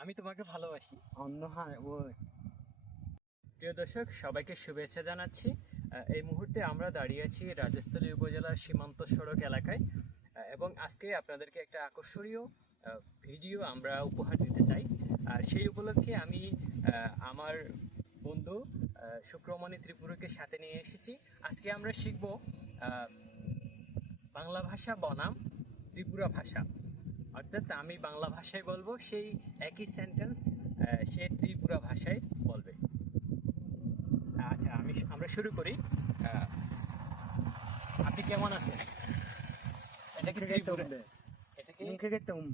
আমি তোমাকে ভালোবাসি। অন্য হয় ওই প্রিয় দর্শক, সবাইকে শুভেচ্ছা জানাচ্ছি। এই মুহূর্তে আমরা দাঁড়িয়ে আছি রাজস্থলী উপজেলার সীমান্ত সড়ক এলাকায়, এবং আজকে আপনাদেরকে একটা আকর্ষণীয় ভিডিও আমরা উপহার দিতে চাই। আর সেই উপলক্ষে আমি আমার বন্ধু শুক্রমণি ত্রিপুরাকে সাথে নিয়ে এসেছি। আজকে আমরা শিখব বাংলা ভাষা বনাম ত্রিপুরা ভাষা। অর্থাৎ আমি বাংলা ভাষায় বলবো, সেই একই সেন্টেন্স সে ত্রিপুরা ভাষায় বলবে। আচ্ছা, আমরা শুরু করি। আপনি কেমন আছেন? এটা কি ত্রিপুরা? এটা কি নুনখে তুম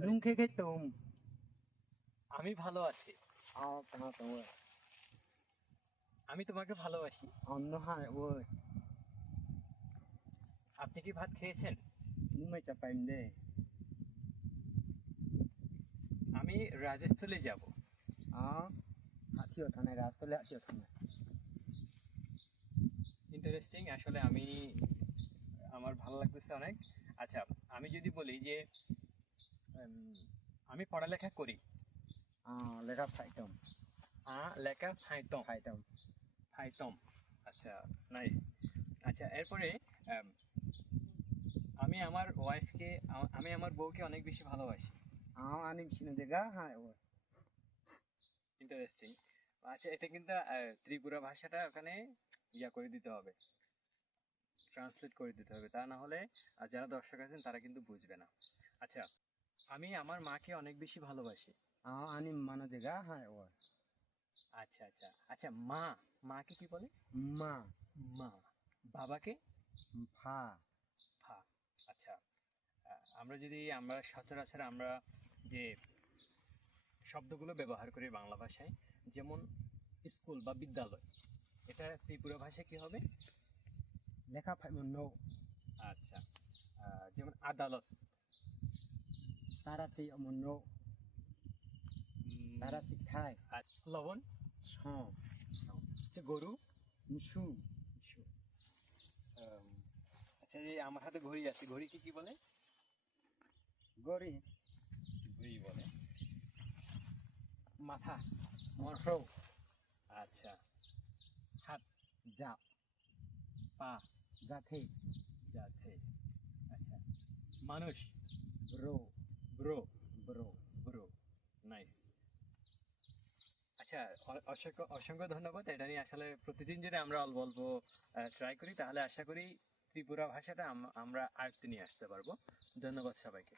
নুনখে তুম আমি ভালো আছি। আও তাহা তো আমি তোমাকে ভালোবাসি। অন্য হয় ওই আপনি কি ভাত খেয়েছেন? নুমে চাপাইম দে আমি রাজস্থলে যাব। হাতিও থানায় রাস্তলে হাতিও থানায় ইন্টারেস্টিং, আসলে আমার ভালো লাগতেছে অনেক। আচ্ছা, আমি যদি বলি যে আমি পড়ালেখা করি। লেখা ফাইতম লেখা ফাইতম। ফাইতম ফাইতম, আচ্ছা, নাইস। আচ্ছা, এরপরে আমি আমার ওয়াইফকে, আমি আমার বউকে অনেক বেশি ভালোবাসি। আনিম সিনো জায়গা হ্যাঁ ওই ইন্টারেস্টিং। আচ্ছা, এটা কিন্তু ত্রিপুরা ভাষাটা ওখানে করে দিতে হবে, ট্রান্সলেট করে দিতে হবে, তা না হলে যারা দর্শক আছেন তারা কিন্তু বুঝবে না। আচ্ছা, আমি আমার মাকে অনেক বেশি ভালোবাসি। আনিম মানো জায়গা হ্যাঁ ওই আচ্ছা আচ্ছা আচ্ছা, মাকে কি বলে? মা মা। বাবাকে? ফা ফা। আচ্ছা, আমরা সচরাচর যে শব্দগুলো ব্যবহার করি বাংলা ভাষায়, যেমন স্কুল বা বিদ্যালয়, এটা ত্রিপুরা ভাষায় কি হবে? লেখা ফাইম নো আচ্ছা, যেমন আদালত, তারা চি অমন নো তারা চি খাই লবণ, ছ আচ্ছা, গরু, মিশু আচ্ছা, এই আমার হাতে ঘড়ি আছে, ঘড়িকে কি বলে? গরি ঘড়ি বলে। মাথা, মরফৌ আচ্ছা, হাত, যা পা, জাথে যাতে, আচ্ছা, মানুষ, bro bro, bro bro, nice. আচ্ছা, অসংখ্য অসংখ্য ধন্যবাদ। এটা নিয়ে আসলে প্রতিদিন যদি আমরা অল্প অল্প ট্রাই করি, তাহলে আশা করি ত্রিপুরা ভাষাটা আমরা আয়ত্তে নিয়ে আসতে পারবো। ধন্যবাদ সবাইকে।